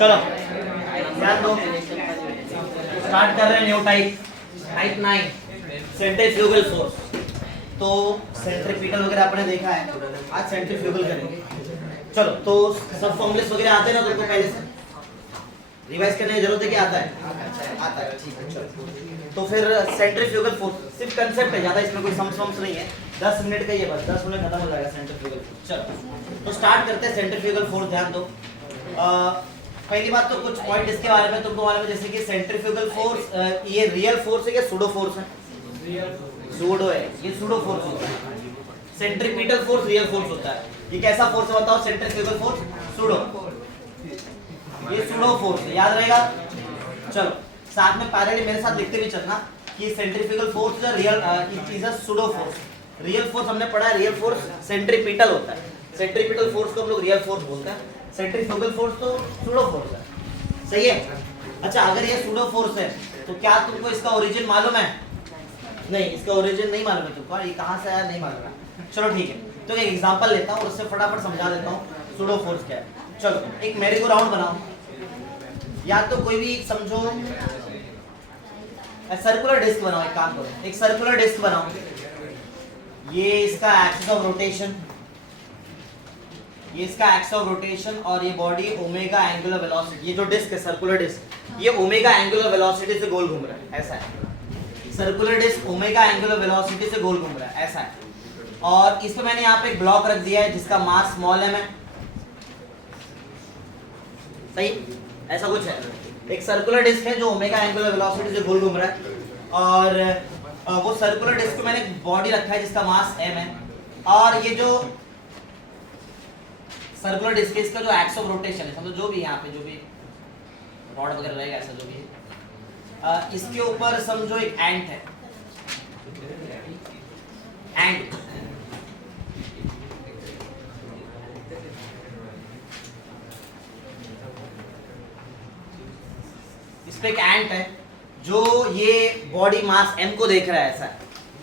चलो ध्यान दो, स्टार्ट कर रहे हैं न्यू टाइप 9 सेंट्रीफ्यूगल फोर्स। तो सेंट्रीफ्यूगल वगैरह आपने देखा है, आज सेंट्रीफ्यूगल करेंगे। चलो तो सब फॉर्मूलेस वगैरह आते हैं ना तुमको, पहले से रिवाइज करने की जरूरत है कि आता है? आता है, ठीक है। चलो तो फिर सेंट्रीफ्यूगल फोर्स सिर्फ कंसेप्ट है, ज्यादा इसमें कोई सम्स नहीं है, 10 मिनट का ही है बस, 10 मिनट खत्म हो जाएगा सेंट्रीफ्यूगल फोर्स। चलो तो स्टार्ट करते हैं सेंट्रीफ्यूगल फोर्स। ध्यान दो, पहली बात तो कुछ पॉइंट इसके बारे में तुमको मालूम है, जैसे कि सेंट्रीफ्यूगल फोर्स ये रियल फोर्स है कि सूडो फोर्स है? सूडो है, ये सूडो फोर्स होता है। सेंट्रीपिटल फोर्स रियल फोर्स होता है। ये कैसा फोर्स है बताओ? सेंट्रीफ्यूगल फोर्स सूडो, ये सूडो फोर्स है, याद रहेगा। चलो साथ में पैरेलली मेरे साथ लिखते भी चलना कि centrifugal force is real, it is a pseudo force. Real force हमने पढ़ा है, रियल फोर्स सेंट्रीपिटल होता है, सेंट्रीपिटल फोर्स को हम लोग रियल फोर्स बोलते हैं, सेंट्रीफ्यूगल फोर्स तो सूडो फोर्स है। सही है। अच्छा अगर ये सूडो फोर्स है तो क्या तुमको इसका ओरिजिन मालूम है? नहीं, इसका ओरिजिन नहीं मालूम है तुमको, ये कहां से आया नहीं मालूम है। चलो ठीक है, तो एक एग्जांपल लेता हूं और उससे फटाफट समझा देता हूं सूडो फोर्स क्या है। चलो एक मेरी को राउंड बनाओ, या तो कोई भी समझो सर्कुलर डिस्क बनाओ। एक काम करो, एक सर्कुलर डिस्क बनाओ, ये इसका एक्सिस ऑफ रोटेशन, ये इसका एक्सिस ऑफ रोटेशन, और ये बॉडी ओमेगा एंगुलर वेलोसिटी। ये जो डिस्क है सर्कुलर डिस्क, ये ओमेगा एंगुलर वेलोसिटी से गोल घूम रहा है, ऐसा है। Circular disc omega angular velocity से गोल घूम रहा है, ऐसा है। और इस पे मैंने यहाँ पे एक ब्लॉक रख दिया है जिसका मास स्मॉल m है, सही, ऐसा कुछ है। एक सर्कुलर डिस्क है जो ओमेगा एंगुलर वेलोसिटी से गोल घूम रहा है, और वो सर्कुलर डिस्क पे मैंने बॉडी रखा है जिसका मास m है, और ये जो सर्कुलर डिस्क है इसका जो एक्स ऑफ रोटेशन है, समझो जो भी यहाँ पे जो भी रॉड वगैरह रहेगा, ऐसा जो भी है, इसके ऊपर समझो एक एंट है, एंट। इस पे एक एंट है जो ये बॉडी मास m को देख रहा है, ऐसा।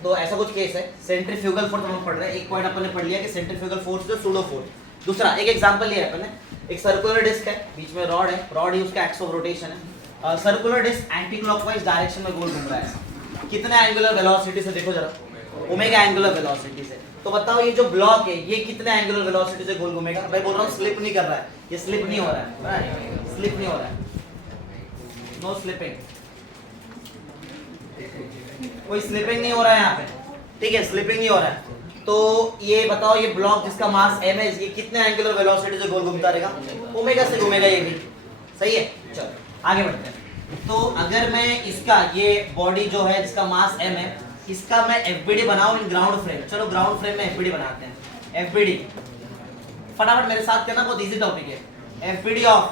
तो ऐसा कुछ केस है। सेंट्रीफ्यूगल फोर्स हम पढ़ रहे हैं, एक पॉइंट अपन ने पढ़ लिया कि सेंट्रीफ्यूगल फोर्स जो सूडो फोर्स। दूसरा एक एग्जांपल लिया है अपन ने, एक सर्कुलर डिस्क है, बीच में रॉड है, रॉड ही उसका एक्सिस ऑफ रोटेशन है, circular disc anticlockwise direction में गोल घूम रहा है। कितने एंगुलर वेलोसिटी से? देखो जरा, ओमेगा एंगुलर वेलोसिटी से। तो बताओ ये जो ब्लॉक है ये कितने एंगुलर वेलोसिटी से गोल घूमेगा? मैं बोल रहा हूँ स्लिप नहीं कर रहा है, ये स्लिप नहीं हो रहा है, स्लिप नहीं हो रहा है, नो स्लिपिंग, कोई स्लिपिंग नहीं हो रहा है यहाँ पे, ठीक है, स्लिपिंग नहीं हो रहा है। तो ये बताओ ये ब्लॉक जिसका मास m है ये कितने एंगुलर वेलोसिटी से गोल घूमता रहेगा? ओमेगा से घूमेगा ये भी, सही है। चलो आगे बढ़ते हैं। तो अगर मैं इसका ये बॉडी जो है जिसका मास m है, इसका मैं FBD बनाऊं इन ग्राउंड फ्रेम। चलो ग्राउंड फ्रेम में FBD बनाते हैं। FBD फटाफट मेरे साथ करना, बहुत इजी टॉपिक है। FBD of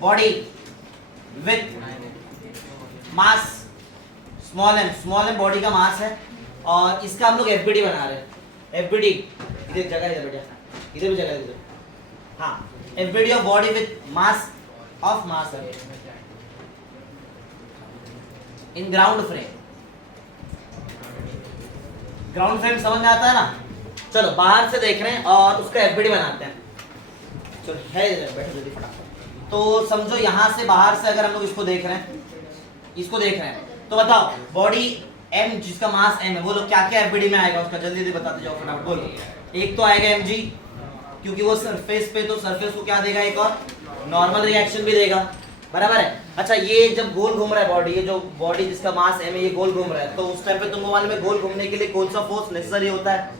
body with mass small m body का मास है, और इसका हम लोग FBD बना रहे हैं। FBD इधर जगह, इधर बेटा, इधर भी जगह, इधर, हाँ, FBD of body with mass of mass in ground frame. Ground frame समझ में आता है ना? चलो बाहर से देख रहे हैं और उसका FBD बनाते हैं। चलो है इधर, बैठो जल्दी फटाफट। तो समझो यहाँ से बाहर से अगर हम लोग इसको देख रहे हैं, इसको देख रहे हैं, तो बताओ बॉडी m जिसका मास m है, बोलो क्या क्या FBD में आएगा उसका, जल्दी जल्दी बताते जाओ फटाफट, बोलो। एक तो आएगा mg, क्योंकि वो सरफेस पे, तो सरफेस को क्या देगा? एक और नॉर्मल रिएक्शन भी देगा, बराबर है। अच्छा ये जब गोल घूम रहा है बॉडी, ये जो बॉडी जिसका मास m है ये गोल घूम रहा है, तो उस टाइम पे तुमको मालूम है गोल घूमने के लिए कौन सा फोर्स नेसेसरी होता है?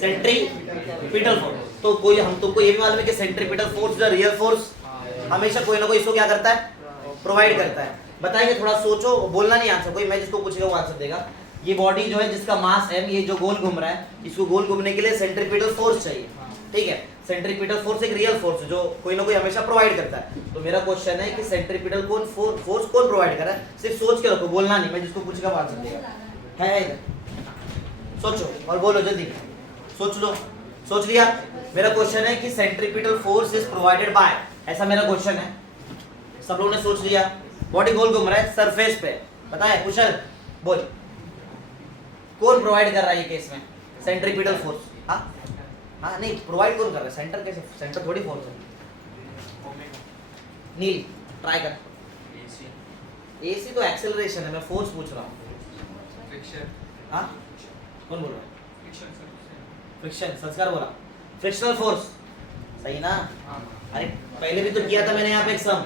Centripetal force. तो कोई हम तुमको ये भी मालूम है कि सेंट्रीपिटल फोर्स जो रियल फोर्स हमेशा कोई ना कोई इसको क्या करता है? प्रोवाइड करता है। बताइए, थोड़ा सोचो, बोलना नहीं आंसर, कोई मैं जिसको पूछेगा वो आंसर देगा। ये बॉडी जो है जिसका मास m, ये जो गोल घूम रहा है, इसको गोल घूमने के लिए सेंट्रीपिटल फोर्स चाहिए, ठीक है। सेंट्रीपिटल फोर्स एक रियल फोर्स है जो कोई ना कोई हमेशा प्रोवाइड करता है। तो मेरा क्वेश्चन है कि सेंट्रीपिटल कौन फोर्स कौन प्रोवाइड कर रहा है? सिर्फ सोच के रखो, बोलना नहीं, मैं जिसको पूछेगा वो आंसर देगा। है इधर, सोचो और बोलो जल्दी, सोच लो। सोच लिया? मेरा क्वेश्चन है कि centripetal force is provided by, ऐसा मेरा क्वेश्चन है। सब लोगों ने सोच लिया? बॉडी गोल घूम रहा है सरफेस पे, बताए कुशल बोल, कौन प्रोवाइड कर रहा है ये केस में? Centripetal force. हाँ नहीं, प्रोवाइड कौन कर रहा है? सेंटर कैसे? सेंटर थोड़ी फोर्स है, नील ट्राई कर। एसी तो एक्सेलरेशन है, मैं फोर्स पूछ रहा हूँ। हाँ कौन बोल रहा है? फ्रिक्शन, संस्कार बोला। फ्रिक्शनल फोर्स सही ना? अरे पहले भी तो किया था मैंने यहाँ पे एक सम,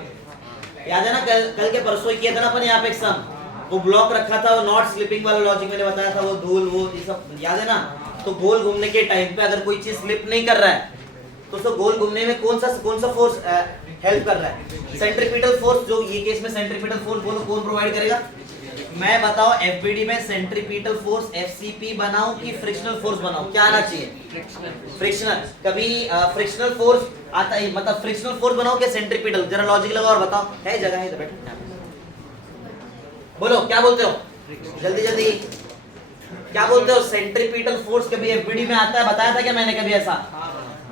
याद है ना? कल के परसों ही किया था ना अपन यहाँ पे एक सम। वो ब्लॉक रखा था, वो नॉट स्लिपिंग वाला लॉजिक मैंने बताया था, वो धूल वो ये सब याद है ना? तो गोल घूमने के टाइम पे अगर कोई चीज स्लिप नहीं कर रहा है तो उसको गोल घूमने में कौन सा फोर्स हेल्प कर रहा है? Centripetal force. जो ये केस में सेंट्रीपिटल फोर्स बोलो कौन प्रोवाइड करेगा? मैं बताओ एफबीडी में सेंट्रीपिटल फोर्स एफसीपी बनाऊं कि फ्रिक्शनल फोर्स बनाऊं? क्या आना चाहिए? फ्रिक्शनल। कभी फ्रिक्शनल फोर्स आता है, मतलब फ्रिक्शनल फोर्स बनाओ क्या सेंट्रीपिटल? जरा लॉजिक लगाओ और बताओ। है जगह है तो बैठो, बोलो क्या बोलते हो? जल्दी जल्दी क्या बोलते हो? सेंट्रीपिटल फोर्स कभी एफबीडी में आता है? बताया था क्या मैंने कभी ऐसा?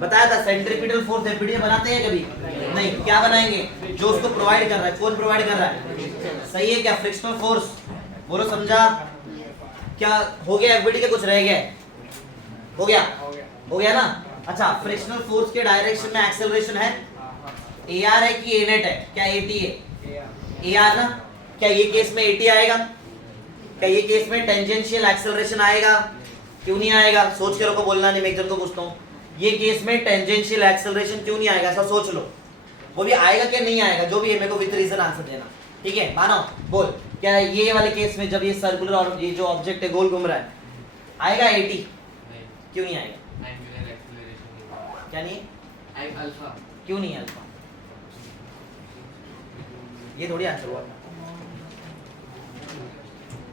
बताया था सेंट्रीपिटल फोर्स एफबीडी में बनाते हैं कभी? नहीं। क्या बनाएंगे? जो उसको प्रोवाइड कर रहा है। कौन प्रोवाइड कर रहा है? सही है क्या? Frictional force. बोलो समझा? क्या हो गया? एफबीडी के कुछ रह गए? हो गया? हो गया ना? अच्छा, फ्रिक्शनल फोर्स के डायरेक्शन में एक्सेलरेशन है एआर है कि ए नेट है? क्या एटी है? एआर ना? क्या ये केस में एटी आएगा? क्या ये केस में टेंजेंशियल एक्सेलरेशन आएगा? क्यों नहीं आएगा? सोच के रखो, बोलना नहीं, मैं एक जन को पूछता हूँ। ये केस में टेंजेंशियल एक्सेलरेशन क्यों नहीं आएगा? ऐसा सोच लो। वो भी आएगा क्या नहीं आएगा, जो भी है मेरे को विद रीजन आंसर देना, ठीक है? मानो बोल, क्या ये वाले केस में जब ये सर्कुलर और ये जो ऑब्जेक्ट है गोल घूम रहा है, आएगा 80? क्यों नहीं आएगा? क्या नहीं? अल्फा। क्यों नहीं अल्फा? ये थोड़ी आंसर हुआ।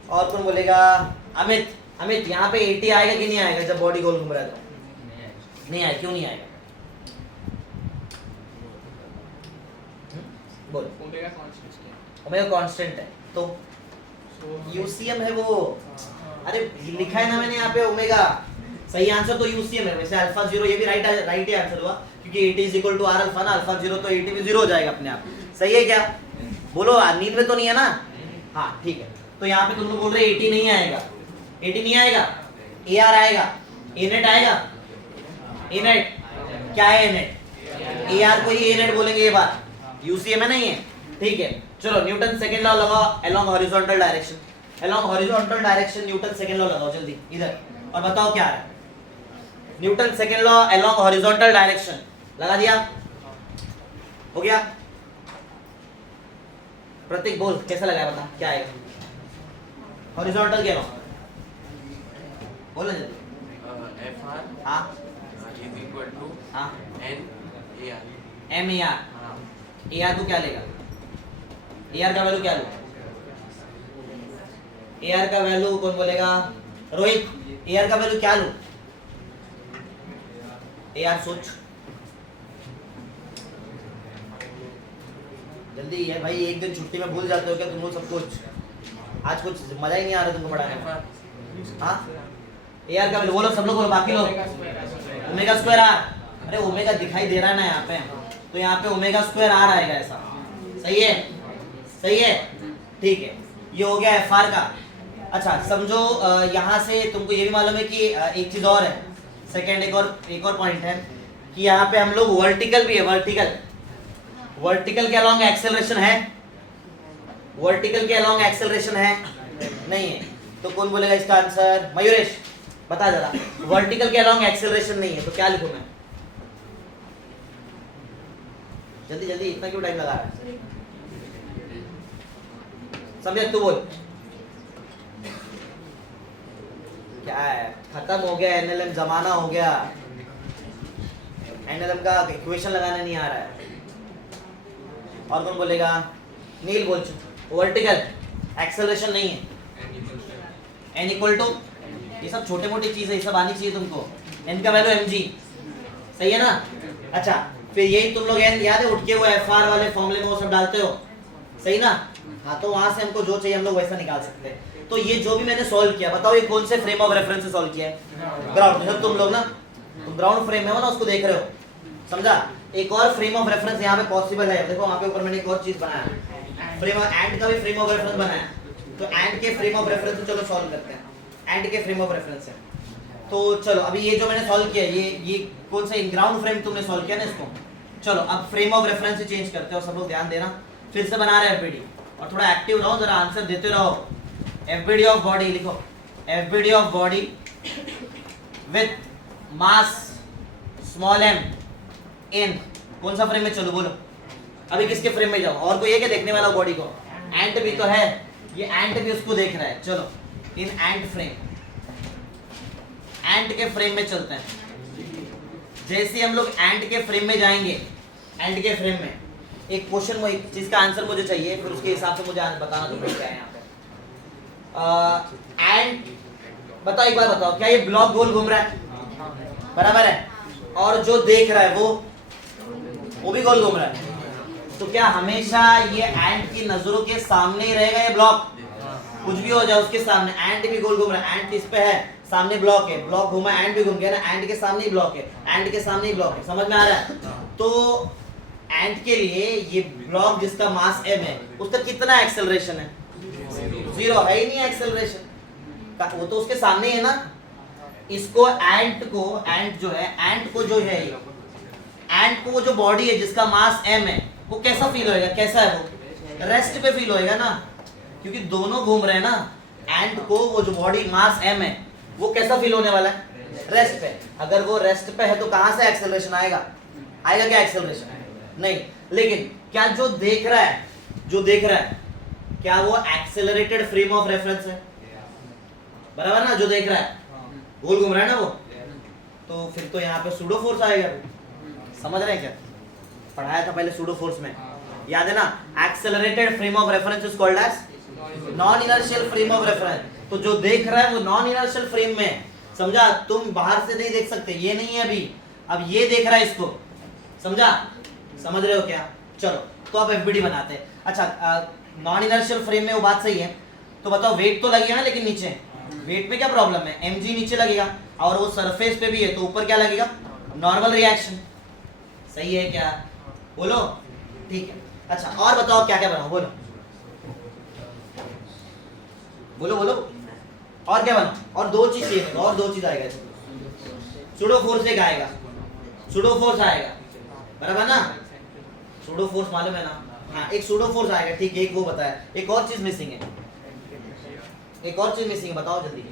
और कौन बोलेगा? अमित। अमित यहाँ पे 80 आएगा कि नहीं आएगा जब बॉडी गोल घूम रहा है तो? नहीं आएगा। क्यों नहीं आएगा? बोल। ओमेगा कांस्टेंट है तो यूसीएम है वो। अरे लिखा है ना मैंने यहाँ पे ओमेगा। सही आंसर तो यूसीएम है। वैसे अल्फा 0 ये भी राइट ही आंसर हुआ, क्योंकि 80 is equal to R alpha ना। अल्फा 0 तो 80 भी 0 हो जाएगा अपने आप। सही है क्या? बोलो, नींद में तो नहीं है ना? हाँ ठीक है। तो यहाँ पे तुम लोग बोल रहे 80 नहीं आएगा। 80 नहीं आएगा, एआर आएगा, ए नेट आएगा। ए नेट क्या है? ए नेट एआर को ही ए नेट बोलेंगे ये बात। यूसीएम है नहीं है? ठीक है। चलो न्यूटन सेकंड लॉ लगाओ along horizontal direction. Along horizontal direction Newton second law लगाओ जल्दी इधर, और बताओ क्या आ रहा है? Newton second law along horizontal direction लगा दिया? हो गया? प्रतीक बोल कैसा लगा, बता क्या आएगा? हॉरिजॉन्टल क्या बोल ना जल्दी। एफआर हाँ इज इक्वल टू हाँ N AR. M A R. हाँ ए आर को क्या लेगा? ए आर का वैल्यू क्या लो? ए आर का वैल्यू कौन बोलेगा? रोहित, ए आर का वैल्यू क्या लो? ए आर सोच जल्दी है भाई। एक दिन छुट्टी में भूल जाते हो क्या तुम लोग सब कुछ? आज कुछ मजा ही नहीं आ रहा तुमको पढ़ाने में। हाँ ए आर का वैल्यू बोलो सब लोग, बोलो बाकी लोग। Omega square R. अरे ओमेगा दिखाई दे रहा है ना यहाँ पे, तो यहाँ पे ओमेगा स्क्वायर आर आएगा ऐसा। सही है? सही है? ठीक है। ये हो गया एफ आर का। अच्छा समझो, यहाँ से तुमको ये भी मालूम है कि एक चीज और है। सेकेंड एक और पॉइंट है कि यहाँ पे हम लोग वर्टिकल भी है। वर्टिकल के अलोंग एक्सेलरेशन है? वर्टिकल के अलोंग एक्सेलरेशन है? नहीं है। तो कौन बोलेगा इसका आंसर? मयूरेश बता जरा। वर्टिकल के अलोंग एक्सेलरेशन नहीं है तो क्या लिखूं मैं? जल्दी जल्दी, इतना क्यों टाइम लगा रहा है? समझ तू बोल। क्या है? खत्म हो गया एनएलएम, जमाना हो गया। एनएलएम का इक्वेशन लगाना नहीं आ रहा है। और कौन बोलेगा? नील बोल। वर्टिकल एक्सेलरेशन नहीं है। एन इक्वल टू, ये सब छोटे मोटे चीज है, ये सब आनी चाहिए तुमको। एन का वैल्यू mg, सही है ना? अच्छा फिर यही तुम लोग एन याद है उठ के वो एफ आर वाले फॉर्मूले में वो सब डालते हो, सही ना? हाँ तो वहां से हमको जो चाहिए हम लोग वैसा निकाल सकते हैं। तो ये जो भी मैंने सॉल्व किया, बताओ ये कौन से फ्रेम ऑफ रेफरेंस से सॉल्व किया है? ग्राउंड। जब तुम लोग ना तुम ग्राउंड फ्रेम है ना उसको देख रहे हो, समझा? एक और फ्रेम ऑफ रेफरेंस यहाँ पे पॉसिबल है। देखो वहाँ पे ऊपर मैंने एक और चीज बनाया, फ्रेम एंड का भी फ्रेम ऑफ रेफरेंस बनाया। तो एंड के फ्रेम ऑफ रेफरेंस से चलो सॉल्व करते हैं। एंड के फ्रेम ऑफ रेफरेंस है तो चलो अभी ये जो मैंने सॉल्व किया ये कौन सा ग्राउंड फ्रेम तुमने सॉल्व किया ना इसको, चलो अब फ्रेम ऑफ रेफरेंस से चेंज करते हो, सब लोग ध्यान देना। फिर से बना रहे हैं एफबीडी, और थोड़ा एक्टिव रहो, जरा आंसर देते रहो। एफबीडी ऑफ बॉडी लिखो, FBD of body with mass small m in कौन सा फ्रेम में, चलो बोलो अभी किसके फ्रेम में जाओ, और कोई है क्या देखने वाला बॉडी को? एंट भी तो है, ये एंट भी उसको देख रहा है। चलो इन एंट फ्रेम, एंट के फ्रेम में चलते हैं। जैसे हम लोग एंट के फ्रेम में जाएंगे, एंट के फ्रेम में एक क्वेश्चन, एक चीज का आंसर मुझे चाहिए, फिर उसके हिसाब से मुझे बताना तो क्या है यहाँ पे। एंट बताओ, एक बार बताओ, क्या ये ब्लॉक गोल घूम रहा है? बराबर है। और जो देख रहा है वो भी गोल घूम रहा है, तो क्या हमेशा ये एंट की नजरों के सामने ही रहेगा ये ब्लॉक? कुछ भी हो जाए उसके सामने, एंट भी गोल घूम रहा है, एंट इस पे है, सामने ब्लॉक है, ब्लॉक घूमा, एंट भी घूम गया ना, एंट के सामने ही ब्लॉक है, एंट के सामने ही ब्लॉक है, समझ में आ रहा है? तो एंट के लिए ये ब्लॉक जिसका मास m है, उसका कितना एक्सेलरेशन है? 0 है ही नहीं एक्सेलरेशन, वो तो उसके सामने ही है ना। इसको एंट जो है, एंट को वो जो बॉडी है जिसका मास m है, वो कैसा फील होएगा? कैसा है वो? रेस्ट पे फील होएगा ना, क्योंकि दोनों घूम रहे हैं ना। एंट को वो जो बॉडी मास m है, वो कैसा फील होने वाला है? रेस्ट पे। अगर वो रेस्ट पे है तो कहां से एक्सेलरेशन आएगा? आएगा क्या एक्सेलरेशन? नहीं। लेकिन क्या जो देख रहा है, क्या वो एक्सेलरेटेड फ्रेम ऑफ रेफरेंस है? बराबर ना, जो देख रहा है गोल घूम रहा है ना वो, तो फिर तो यहाँ पे सूडो फोर्स आएगा। समझ रहे हैं क्या? पढ़ाया था पहले सूडो फोर्स में, याद है ना? Accelerated frame of reference is called as non inertial frame of reference. तो जो देख रहा है वो नॉन इनर्शियल फ्रेम में, समझा? तुम बाहर से नहीं देख सकते, ये नहीं है अभी, अब ये देख रहा है इसको, समझा? समझ रहे हो क्या? चलो तो अब एफबीडी बनाते हैं। अच्छा, नॉन इनर्शियल फ्रेम में वो बात सही है, तो बताओ वेट तो लगेगा ना, लेकिन नीचे वेट में क्या प्रॉब्लम है? mg नीचे लगेगा, और वो सरफेस पे भी है, तो ऊपर क्या लगेगा? Normal reaction. सही है क्या? बोलो। ठीक है। अच्छा और बताओ क्या क्या बनाओ, बोलो बोलो बोलो, और क्या बनाओ? और दो चीज चाहिए, और दो चीज आएगा, सूडो फोर्स एक आएगा, सूडो फोर्स आएगा, बराबर ना? सूडो फोर्स मालूम है ना? हाँ, एक सूडो फोर्स आएगा, ठीक है, एक वो बताया। एक और चीज मिसिंग है, बताओ जल्दी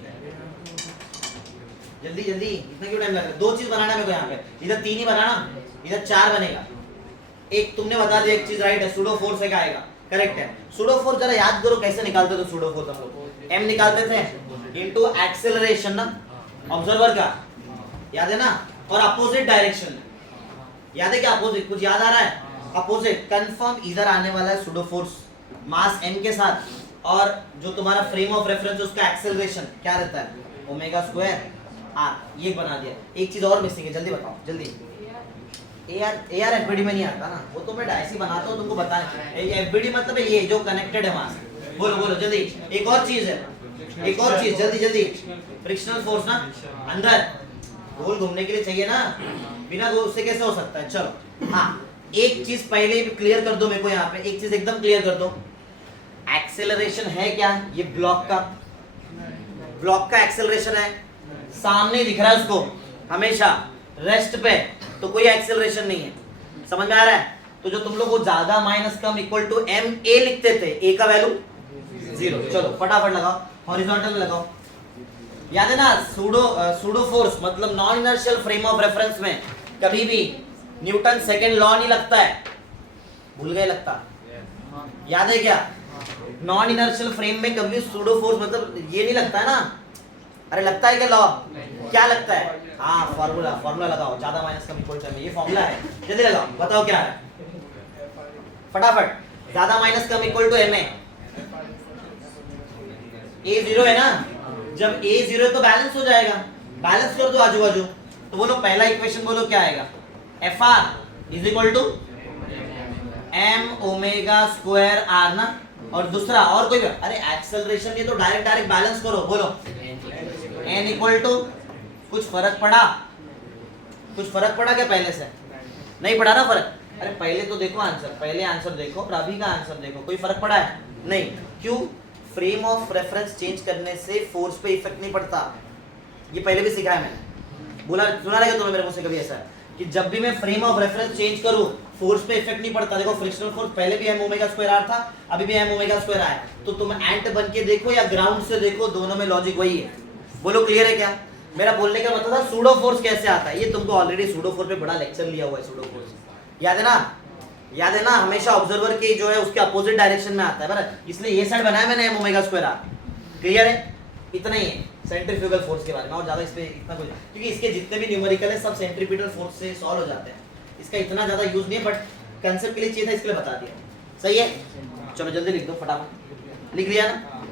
जल्दी जल्दी, इतना क्यों टाइम लग रहा है? दो चीज बनाना है मेरे को यहाँ पे, इधर 3 ही बनाना, इधर 4 बनेगा। एक तुमने बता दिया, एक चीज राइट है, सूडो फोर्स एक आएगा, करेक्ट है। सूडो फोर्स जरा याद करो कैसे निकालते थे सूडो फोर्स? हम लोग m निकालते थे इनटू एक्सेलरेशन ना, ऑब्जर्वर का, याद है ना? और अपोजिट डायरेक्शन, याद है क्या? अपोजिट, कुछ याद आ रहा है? अपोजिट कंफर्म इधर आने वाला है सूडो फोर्स मास m के साथ, और जो तुम्हारा फ्रेम ऑफ रेफरेंस है उसका एक्सेलरेशन क्या रहता है? Omega square r। ये बना दिया। एक चीज और मिसिंग है, जल्दी बताओ जल्दी। AR FBD में नहीं आता ना, वो तो मैं डायसी बनाता हूँ तुमको बताने। FBD मतलब है ये जो कनेक्टेड है वहां से। बोलो बोलो जल्दी। एक और चीज है, एक और चीज, जल्दी जल्दी। फ्रिक्शनल फोर्स ना, अंदर गोल घूमने के लिए चाहिए ना, बिना गोल उससे कैसे हो सकता है? चलो हाँ, एक चीज पहले क्लियर कर दो मेरे को यहाँ पे, एक चीज एकदम क्लियर कर दो। एक्सेलरेशन है क्या? ये ब्लॉक का एक्सेलरेशन है, सामने दिख रहा है उसको हमेशा, रेस्ट पे तो कोई एक्सेलरेशन नहीं है। समझ में आ रहा है? तो जो तुम लोग वो ज्यादा माइनस कम इक्वल टू एम ए लिखते थे, ए का वैल्यू 0। चलो फटाफट लगाओ, हॉरिजॉन्टल में लगाओ। याद है ना? सूडो फोर्स मतलब non inertial frame of reference में कभी भी न्यूटन सेकंड लॉ नहीं लगता है, भूल गए लगता? याद है क्या? नॉन इनर्शियल फ्रेम में कभी सूडो फोर्स मतलब ये नहीं लगता है ना? अरे लगता है क्या लॉ? क्या लगता है? हाँ, फॉर्मूला लगाओ, ज्यादा माइनस कम इक्वल टू, ये फॉर्मूला है, जल्दी लगाओ, बताओ क्या है फटाफट। ज्यादा माइनस कम equal to M A, A 0 है ना? जब ए 0 है तो बैलेंस हो जाएगा, बैलेंस कर दो आजू बाजू। तो बोलो पहला इक्वेशन बोलो क्या आएगा? F R is equal to M omega square R ना, और दूसरा और कोई, अरे एक्सेलरेशन ये तो डायरेक्ट बैलेंस करो, बोलो एन इक्वल टू, कुछ फर्क पड़ा? कुछ फर्क पड़ा क्या पहले से? नहीं पड़ा ना फर्क? अरे पहले तो देखो आंसर, पहले आंसर देखो और अभी का आंसर देखो, कोई फर्क पड़ा है? नहीं। क्यों? फ्रेम ऑफ रेफरेंस चेंज करने से फोर्स पे इफेक्ट नहीं पड़ता, ये पहले भी सिखाया मैंने। बोला सुना रहेगा तुम्हें मेरे मुझसे कभी ऐसा कि जब भी मैं फ्रेम ऑफ रेफरेंस चेंज करूं फोर्स पे इफेक्ट नहीं पड़ता। देखो फ्रिक्शनल फोर्स पहले भी m ओमेगा स्क्वायर r था, अभी भी m ओमेगा स्क्वायर r है। तो तुम एंट बन के देखो या ग्राउंड से देखो, दोनों में लॉजिक वही है। बोलो क्लियर है क्या? मेरा बोलने का मतलब था सूडो फोर्स कैसे आता है। ये तुमको ऑलरेडी सूडो फोर्स पे बड़ा लेक्चर लिया हुआ है। सूडो फोर्स याद है ना? याद है ना? हमेशा ऑब्जर्वर के जो है उसके अपोजिट डायरेक्शन में आता है बराबर, इसलिए ये साइड बनाया मैंने m omega square r। Clear है? इतना ही है सेंट्रीफ्यूगल फोर्स के बारे में, और ज्यादा इस पे इतना कुछ, क्योंकि इसके जितने भी न्यूमेरिकल है सब सेंट्रीपिटल फोर्स से सॉल्व हो जाते हैं। इसका इतना ज्यादा यूज नहीं है, बट कंसेप्ट के लिए चाहिए था इसके लिए बता दिया। सही है? चलो जल्दी लिख दो फटाफट। लिख लिया ना?